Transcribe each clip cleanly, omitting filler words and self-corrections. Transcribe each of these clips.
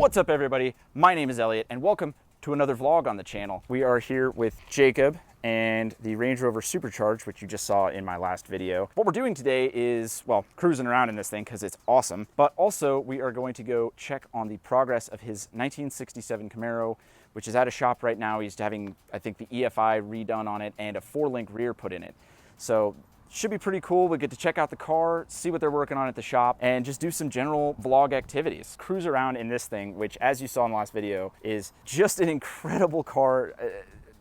What's up everybody? My name is Elliot and welcome to another vlog on the channel. We are here with Jacob and the Range Rover Supercharged, which you just saw in my last video. What we're doing today is, well, cruising around in this thing because it's awesome, but also we are going to go check on the progress of his 1967 Camaro, which is at a shop right now. He's having, I think, the EFI redone on it and a 4-link rear put in it. So should be pretty cool. We get to check out the car, see what they're working on at the shop, and just do some general vlog activities. Cruise around in this thing, which, as you saw in the last video, is just an incredible car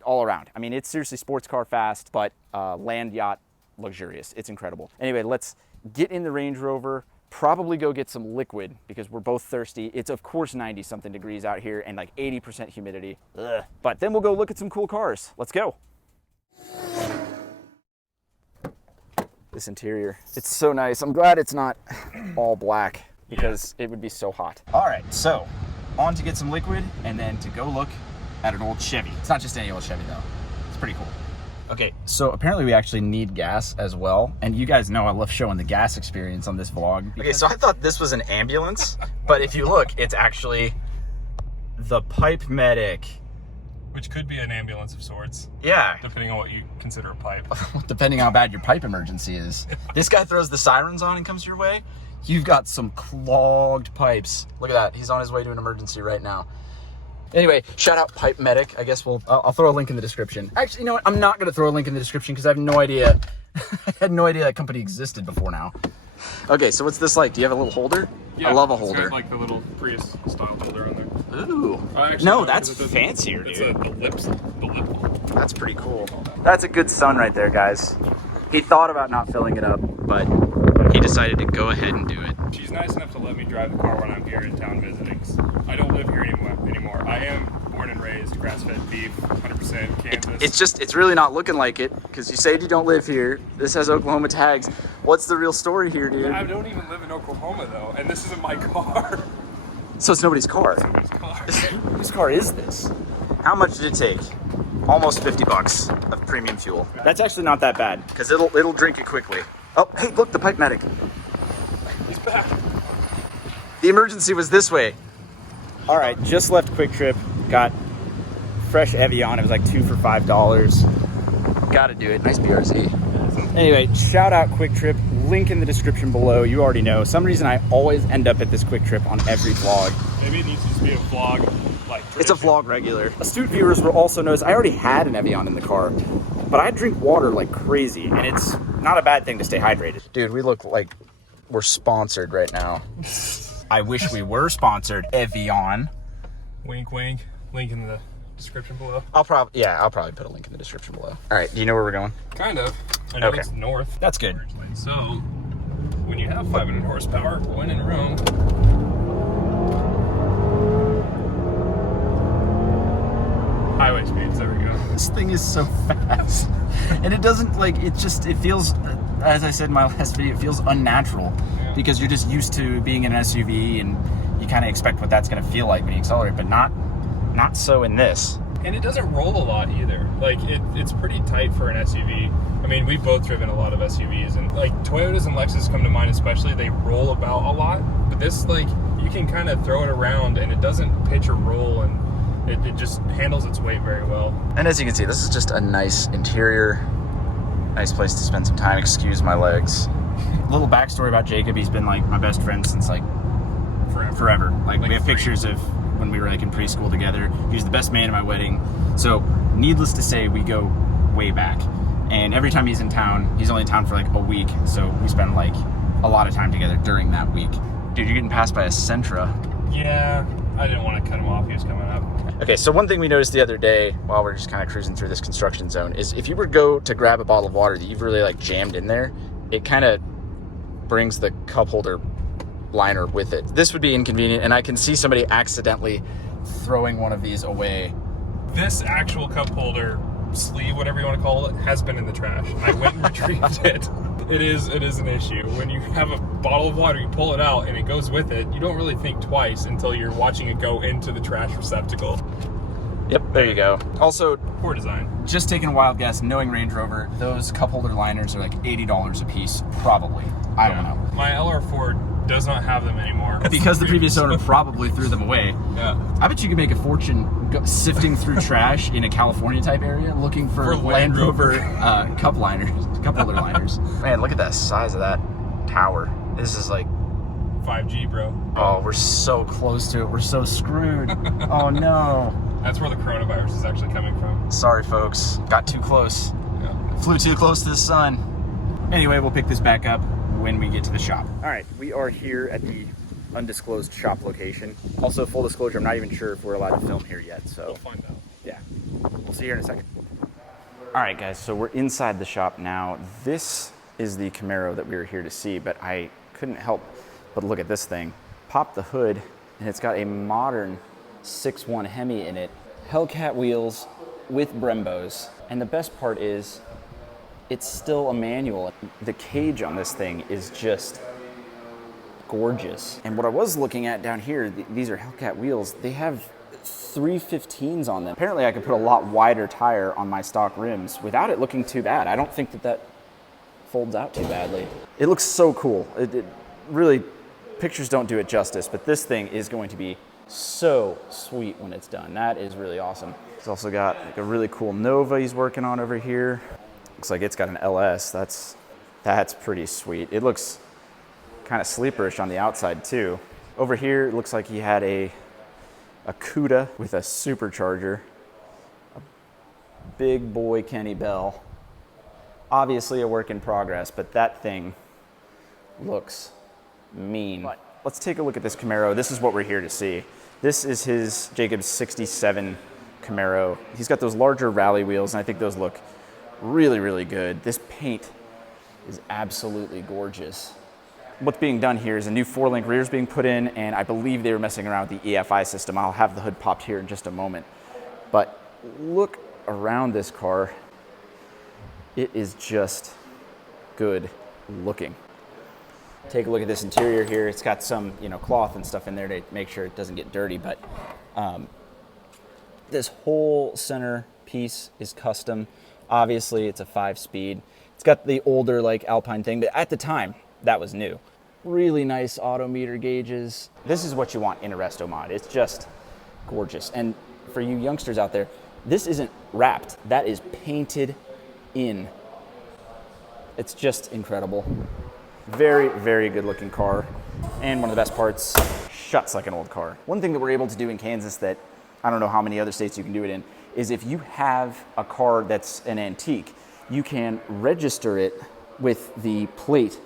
all around. I mean, it's seriously sports car fast, but land yacht luxurious. It's incredible. Anyway, let's get in the Range Rover, probably go get some liquid because we're both thirsty. It's of course 90-something degrees out here and like 80% humidity. Ugh. But then we'll go look at some cool cars. Let's go. This interior, it's so nice. I'm glad it's not all black because it would be so hot. All right, so on to get some liquid and then to go look at an old Chevy. It's not just any old Chevy though. It's pretty cool. Okay, so apparently we actually need gas as well. And you guys know I love showing the gas experience on this vlog. Okay, so I thought this was an ambulance, but if you look, it's actually the pipe medic. Which could be an ambulance of sorts. Yeah. Depending on what you consider a pipe. Depending on how bad your pipe emergency is. This guy throws the sirens on and comes your way. You've got some clogged pipes. Look at that. He's on his way to an emergency right now. Anyway, shout out Pipe Medic. I guess I'll throw a link in the description. Actually, you know what? I'm not going to throw a link in the description because I have no idea. I had no idea that company existed before now. Okay, so what's this like? Do you have a little holder? Yeah, I love a it's holder. got like the little Prius style holder on there. Ooh. Actually, no, that's fancier, it's dude. the lip hole. That's pretty cool. That's a good son right there, guys. He thought about not filling it up, but he decided to go ahead and do it. She's nice enough to let me drive the car when I'm here in town visiting. I don't live here anymore. I am born and raised grass-fed beef, 100% Kansas. It's really not looking like it because you said you don't live here. This has Oklahoma tags. What's the real story here, dude? I don't even live in Oklahoma though, and this isn't my car. So it's nobody's car. It's nobody's car. Whose car is this? How much did it take? Almost 50 bucks of premium fuel. That's actually not that bad because it'll drink it quickly. Oh, hey, look, the pipe medic. He's back. The emergency was this way. All right, just left Quick Trip. Got fresh Evian. It was like 2 for $5. Gotta do it. Nice BRZ. Anyway, shout out Quick Trip. Link in the description below. You already know. Some reason I always end up at this Quick Trip on every vlog. Maybe it needs to be a vlog. Like it's a vlog regular. Astute viewers will also notice I already had an Evian in the car, but I drink water like crazy, and it's not a bad thing to stay hydrated. Dude, we look like we're sponsored right now. I wish we were sponsored. Evian. Wink, wink. Link in the description below. I'll probably put a link in the description below. All right, do you know where we're going? Kind of. I know Okay. it's north. That's good. Originally. So, when you have 500 horsepower, when in Rome, highway speeds, there we go. This thing is so fast. And it doesn't, like, it feels, as I said in my last video, it feels unnatural. Yeah. Because you're just used to being in an SUV and you kind of expect what that's going to feel like when you accelerate, but not so in this. And it doesn't roll a lot either. Like, it's pretty tight for an SUV. I mean, we've both driven a lot of SUVs, and like Toyotas and Lexus come to mind especially. They roll about a lot, but this, like, you can kind of throw it around and it doesn't pitch or roll, and it just handles its weight very well. And as you can see, this is just a nice interior, nice place to spend some time. Excuse my legs. Little backstory about Jacob. He's been like my best friend since like forever. Like we have pictures of when we were like in preschool together. He was the best man at my wedding. So needless to say, we go way back. And every time he's in town, he's only in town for like a week. So we spend like a lot of time together during that week. Dude, you're getting passed by a Sentra. Yeah, I didn't want to cut him off. He was coming up. Okay, so one thing we noticed the other day while we're just kind of cruising through this construction zone is if you were to go to grab a bottle of water that you've really like jammed in there, it kind of brings the cup holder liner with it. This would be inconvenient, and I can see somebody accidentally throwing one of these away. This actual cup holder sleeve, whatever you want to call it, has been in the trash. I went and retrieved it. It is an issue. When you have a bottle of water, you pull it out and it goes with it. You don't really think twice until you're watching it go into the trash receptacle. Yep, there you go. Also, poor design. Just taking a wild guess, knowing Range Rover, those cup holder liners are like $80 a piece, probably. I don't know. My LR4 does not have them anymore. Because the previous owner probably threw them away. Yeah. I bet you could make a fortune sifting through trash in a California type area looking for Land Rover cup holder liners. Man, look at that size of that tower. This is like 5G, bro. Oh, we're so close to it. We're so screwed. Oh no. That's where the coronavirus is actually coming from. Sorry, folks. Got too close. Yeah. Flew too close to the sun. Anyway, we'll pick this back up when we get to the shop. All right, we are here at the undisclosed shop location. Also, full disclosure, I'm not even sure if we're allowed to film here yet, so. We'll find out. Yeah, we'll see you here in a second. All right, guys, so we're inside the shop now. This is the Camaro that we were here to see, but I couldn't help but look at this thing. Pop the hood, and it's got a modern 6.1 Hemi in it. Hellcat wheels with Brembos. And the best part is, it's still a manual. The cage on this thing is just gorgeous. And what I was looking at down here, these are Hellcat wheels. They have 315s on them. Apparently I could put a lot wider tire on my stock rims without it looking too bad. I don't think that folds out too badly. It looks so cool. It really, pictures don't do it justice, but this thing is going to be so sweet when it's done. That is really awesome. It's also got like a really cool Nova he's working on over here. Looks like it's got an LS. That's pretty sweet. It looks kind of sleeperish on the outside too. Over here, it looks like he had a CUDA with a supercharger. A big boy Kenny Bell. Obviously a work in progress, but that thing looks mean. Let's take a look at this Camaro. This is what we're here to see. This is Jacob's 67 Camaro. He's got those larger rally wheels, and I think those look really, really good. This paint is absolutely gorgeous. What's being done here is a new 4-link rear is being put in, and I believe they were messing around with the EFI system. I'll have the hood popped here in just a moment. But look around this car. It is just good looking. Take a look at this interior here. It's got some, cloth and stuff in there to make sure it doesn't get dirty, but this whole center piece is custom. Obviously, it's a 5-speed. It's got the older Alpine thing, but at the time, that was new. Really nice odometer gauges. This is what you want in a resto mod. It's just gorgeous. And for you youngsters out there, this isn't wrapped. That is painted in. It's just incredible. Very, very good looking car. And one of the best parts, shuts like an old car. One thing that we're able to do in Kansas that I don't know how many other states you can do it in, is if you have a car that's an antique, you can register it with the plate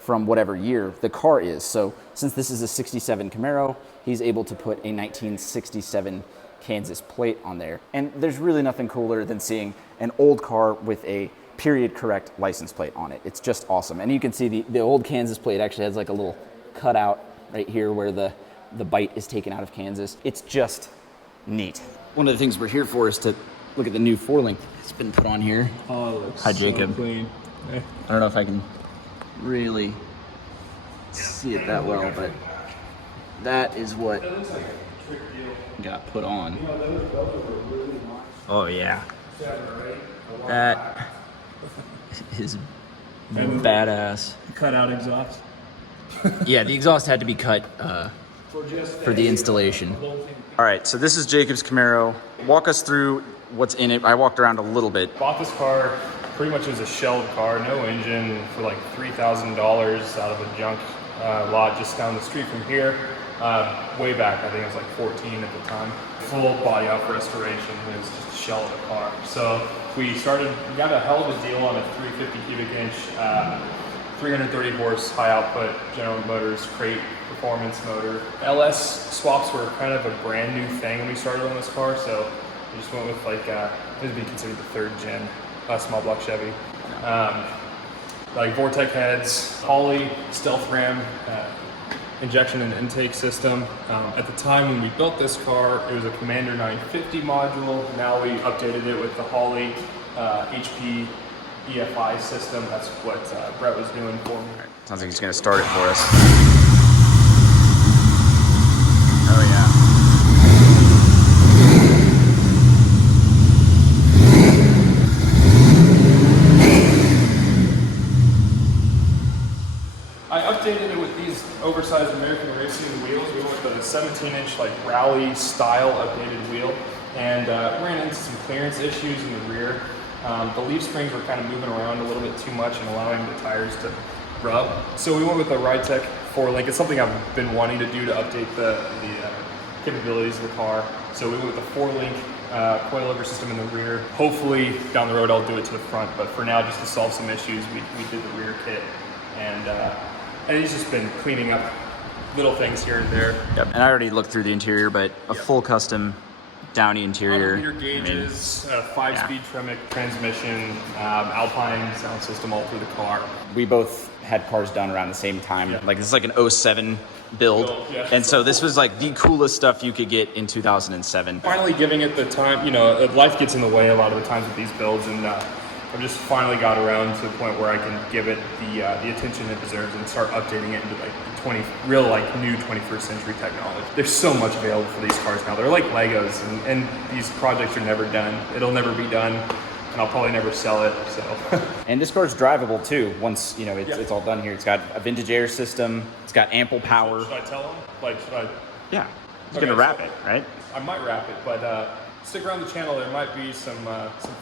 from whatever year the car is. So since this is a 67 Camaro, he's able to put a 1967 Kansas plate on there. And there's really nothing cooler than seeing an old car with a period correct license plate on it. It's just awesome. And you can see the old Kansas plate actually has like a little cutout right here where the bite is taken out of Kansas. It's just neat. One of the things we're here for is to look at the new 4-link that's been put on here. Oh, it looks Hi, Jacob. so clean. I don't know if I can really see it that well, but that is what got put on. Oh yeah, that is badass. Cut out exhaust. Yeah, the exhaust had to be cut for the installation. All right, so this is Jacob's Camaro. Walk us through what's in it. I walked around a little bit. Bought this car pretty much as a shelled car, no engine, for like $3,000 out of a junk lot just down the street from here. Way back, I think it was like 14 at the time. Full body up restoration. It was just a shell of a car. So we got a hell of a deal on a 350 cubic inch, 330 horse high output General Motors crate performance motor. LS swaps were kind of a brand new thing when we started on this car, so we just went with this would be considered the 3rd gen small block Chevy. Like Vortec heads, Holley stealth ram, injection and intake system. At the time when we built this car, it was a Commander 950 module. Now we updated it with the Holley HP EFI system. That's what Brett was doing for me. Right. Sounds like he's gonna start it for us. Oh yeah. 17-inch like rally style updated wheel, and ran into some clearance issues in the rear. The leaf springs were kind of moving around a little bit too much and allowing the tires to rub. So we went with the Ridetech 4-link. It's something I've been wanting to do to update the capabilities of the car. So we went with the 4-link coilover system in the rear. Hopefully down the road I'll do it to the front, but for now, just to solve some issues, we did the rear kit, and he's just been cleaning up little things here and there. Yep. And I already looked through the interior, but a full custom Downy interior. Meter gauges, 5-speed Tremec transmission, Alpine sound system all through the car. We both had cars done around the same time. Yeah. Like this is like an 07 build. Yeah. And so this was like the coolest stuff you could get in 2007. Finally giving it the time, life gets in the way a lot of the times with these builds, and I've just finally got around to the point where I can give it the attention it deserves and start updating it into like new 21st century technology. There's so much available for these cars now. They're like Legos, and these projects are never done. It'll never be done, and I'll probably never sell it. So. And this car's drivable too. Once it's all done here. It's got a vintage air system. It's got ample power. Should I tell them? Like, should I? Yeah. He's gonna wrap it, right? I might wrap it, but stick around the channel. There might be some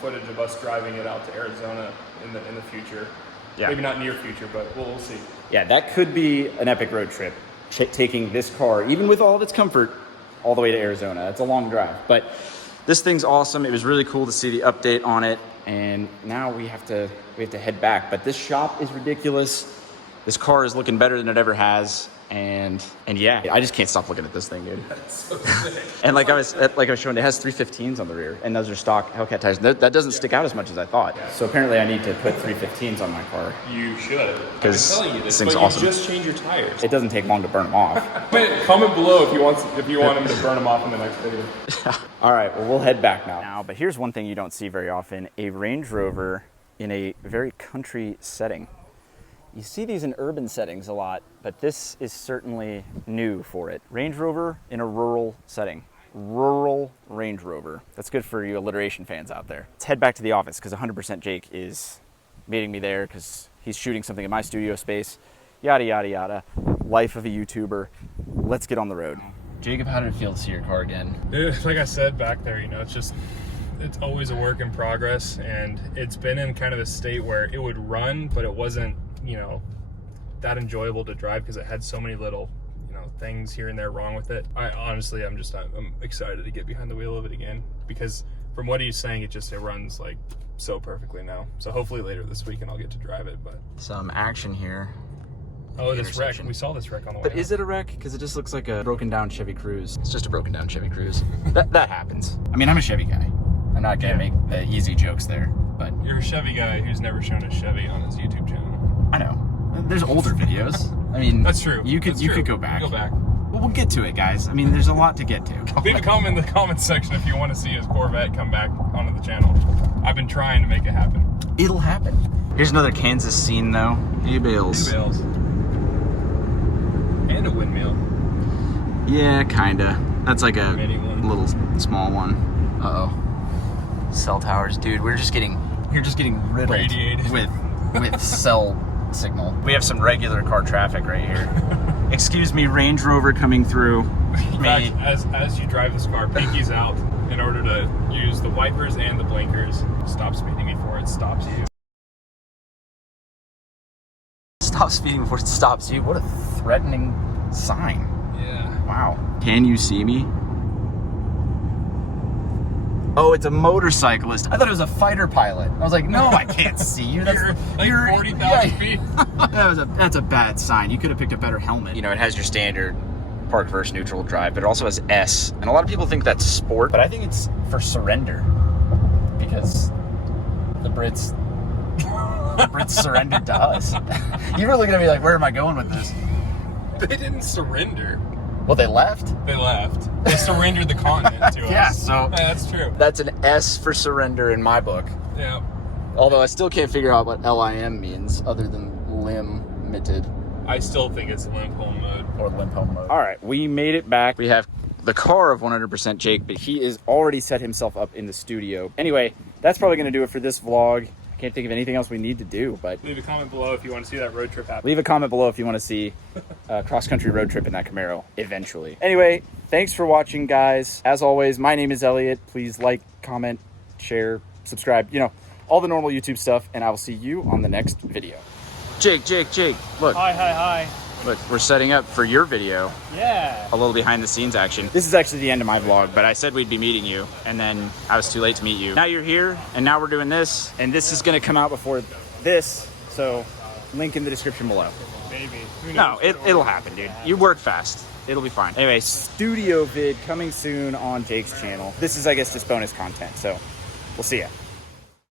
footage of us driving it out to Arizona in the future. Yeah. Maybe not near future, but we'll see. Yeah, that could be an epic road trip. Taking this car, even with all of its comfort, all the way to Arizona. That's a long drive, but this thing's awesome. It was really cool to see the update on it, and now we have to head back. But this shop is ridiculous. This car is looking better than it ever has. And yeah, I just can't stop looking at this thing, dude. That's so sick. And like I was showing, it has 315s on the rear, and those are stock Hellcat tires. That doesn't stick out as much as I thought. Yeah. So apparently, I need to put 315s on my car. You should. Because I'm telling you this thing's but awesome. You just change your tires. It doesn't take long to burn them off. Comment below if you want him to burn them off in the next video. All right, well, we'll head back now. But here's one thing you don't see very often: a Range Rover in a very country setting. You see these in urban settings a lot, but this is certainly new for it. Range Rover in a rural setting. Rural Range Rover. That's good for you alliteration fans out there. Let's head back to the office because 100% Jake is meeting me there because he's shooting something in my studio space. Yada, yada, yada. Life of a YouTuber. Let's get on the road. Jacob, how did it feel to see your car again? Like I said back there, it's always a work in progress, and it's been in kind of a state where it would run, but it wasn't that enjoyable to drive because it had so many little things here and there wrong with it. I'm excited to get behind the wheel of it again, because from what he's saying, it runs like so perfectly now. So hopefully later this weekend I'll get to drive it. But some action here. Oh, this wreck. We saw this wreck on the way. But is it a wreck? Because it just looks like a broken down Chevy Cruze. It's just a broken down Chevy Cruze. that happens. I mean, I'm a Chevy guy. I'm not gonna make the easy jokes there, but you're a Chevy guy who's never shown a Chevy on his YouTube channel. I know. There's older videos. I mean, that's true. You could go back. Go back. Well, we'll get to it, guys. I mean, there's a lot to get to. Leave a comment in the comments section if you want to see his Corvette come back onto the channel. I've been trying to make it happen. It'll happen. Here's another Kansas scene, though. Hay bales. Hay bales. And a windmill. Yeah, kinda. That's like a little small one. Uh-oh. Cell towers, dude. You're just getting riddled radiated with cell signal. We have some regular car traffic right here. Excuse me, Range Rover coming through. In fact, as you drive this car, pinky's out in order to use the wipers and the blinkers. Stop speeding before it stops you. Stop speeding before it stops you. What a threatening sign. Yeah. Wow. Can you see me? Oh, it's a motorcyclist. I thought it was a fighter pilot. I was like, no, I can't see you. You're 40,000 feet. That's a bad sign. You could have picked a better helmet. It has your standard park versus neutral drive, but it also has S. And a lot of people think that's sport, but I think it's for surrender, because the Brits surrendered to us. You were looking at me like, where am I going with this? They didn't surrender. Well, they left. They surrendered the continent to us. Yeah, so that's true. That's an S for surrender in my book. Yeah. Although I still can't figure out what LIM means other than limited. I still think it's limp home mode. Or limp home mode. All right, we made it back. We have the car of 100% Jake, but he is already set himself up in the studio. Anyway, that's probably going to do it for this vlog. I can't think of anything else we need to do, but Leave a comment below if you want to see that road trip happen. leave a comment below if you want to see a cross-country road trip in that Camaro eventually. Anyway, thanks for watching, guys. As always, my name is Elliot. Please like, comment, share, subscribe, you know, all the normal YouTube stuff, and I will see you on the next video. Jake, look. Hi. Look, we're setting up for your video. Yeah. A little behind the scenes action. This is actually the end of my vlog, but I said we'd be meeting you, and then I was too late to meet you. Now you're here, and now we're doing this, and this is gonna come out before this, so link in the description below. Maybe. Who No, knows? it'll happen, dude. You work fast. It'll be fine. Anyway, studio vid coming soon on Jake's channel. This is, I guess, just bonus content, so we'll see ya.